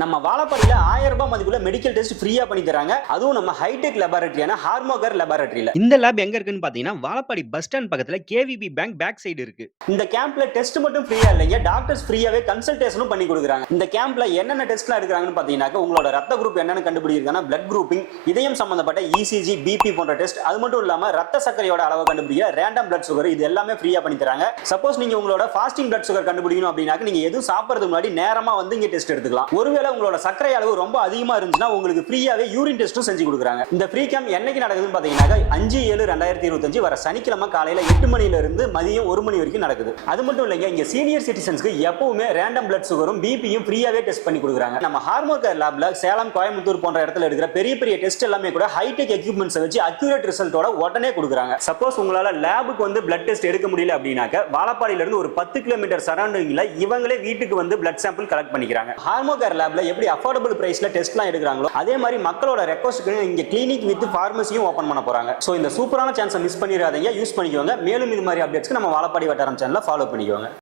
நம்ம வாழப்பாடியில ஆயிரம் ரூபாய் மதிப்புள்ள மெடிக்கல் டெஸ்ட் ஃப்ரீயா பண்ணி தராங்க. அதுவும் நம்ம ஹைடெக் லெபார்டரியான ஹார்மோகர் லெபார்டரியில இந்த லேப் எங்க இருக்குன்னு பாத்தீங்கன்னா வாழப்பாடி பஸ் ஸ்டாண்ட் பக்கத்துல கேவிபி பேங்க் பேக் சைடு இருக்கு. இந்த கேம்ப்ல டெஸ்ட் மட்டும் ஃப்ரீயா இல்லைங்க டாக்டர்ஸ் ஃப்ரீயாவே கன்சல்டேஷனும் பண்ணி கொடுக்குறாங்க. இந்த கேம்ப்ல என்னென்ன டெஸ்ட்லாம் எடுக்கிறாங்கன்னு பாத்தீங்கன்னா உங்களோட ரத்த குரூப் என்னன்னு கண்டுபிடிக்கிறாங்கன்னா பிளட் குரூப்பிங் இதயம் சம்பந்தப்பட்ட E இசிஜி பிபி போன்ற டெஸ்ட் அது மட்டும் இல்லாம ரத்த சர்க்கரையோட அளவை கண்டுபிடிக்க ரேண்டம் பிளட் சுகர் இது எல்லாமே ஃப்ரீயா பண்ணி தராங்க. சப்போஸ் நீங்க உங்களோட ஃபாஸ்டிங் பிளட் சுகர் கண்டுபிடிக்கணும் அப்படின்னாக்க நீங்க எதுவும் சாப்பிடுறதுக்கு முன்னாடி நேரமா வந்து இங்க டெஸ்ட் எடுத்துக்கலாம். ஒருவேளை உங்களோட சர்க்கரை அளவு ரொம்ப அதிகமா இருந்துச்சுன்னா உங்களுக்கு ஃப்ரீயாவே யூரின் டெஸ்ட்டும் செஞ்சு கொடுக்குறாங்க. இந்த ஃப்ரீ கேம் என்னைக்கு நடக்குதுன்னு பாத்தீங்கன்னா அஞ்சு ஏழு ரெண்டாயிரத்தி இருபத்தஞ்சு வர சனிக்கிழமை காலையில எட்டு மணில இருந்து மதியம் ஒரு மணி வரைக்கும் நடக்குது. அது மட்டும் இல்லைங்க இங்க சீனியர் சிட்டிசன்ஸ்க்கு எப்பவுமே ரேண்டம் பிளட் சுகரும் பிபியும் ஃப்ரீயாவே டெஸ்ட் பண்ணி கொடுக்குறாங்க. நம்ம ஹார்மோகர் லேப்ல சேலம் கோயம்புத்தூர் போன்ற இடத்துல எடுக்கிற பெரிய பெரிய டெஸ்ட் எல்லாமே கூட ஹைடெக் எக்யூப்மெண்ட்ஸ் வச்சு அக்யூரேட் ரிசல்ட்டோட உடனே கொடுக்குறாங்க. சப்போஸ் உங்களால லேபுக்கு வந்து பிளட் டெஸ்ட் எடுக்க முடியல அப்படின்னாக்க வாழப்பாடியில இருந்து ஒரு பத்து கிலோமீட்டர் சரௌண்டிங்ல இவங்களே வீட்டுக்கு வந்து பிளட் சாம்பிள் கலெக்ட் பண்ணிக்கிறாங்க. ஹார்மோகர் லேப் லேப்ல எப்படி அஃபோர்டபுள் பிரைஸ்ல டெஸ்ட்லாம் எடுக்கிறாங்களோ அதே மாதிரி மக்களோட ரெக்வஸ்ட்க்கு இங்க கிளினிக் வித் ஃபார்மசியும் ஓபன் பண்ண போறாங்க. ஸோ இந்த சூப்பரான சான்ஸை மிஸ் பண்ணிடாதீங்க யூஸ் பண்ணிக்கோங்க. மேலும் இது மாதிரி அப்டேட்ஸ்க்கு நம்ம வாழப்பாடி வட்டாரம் சேனலை ஃபாலோ பண்ணிக்கோங்க.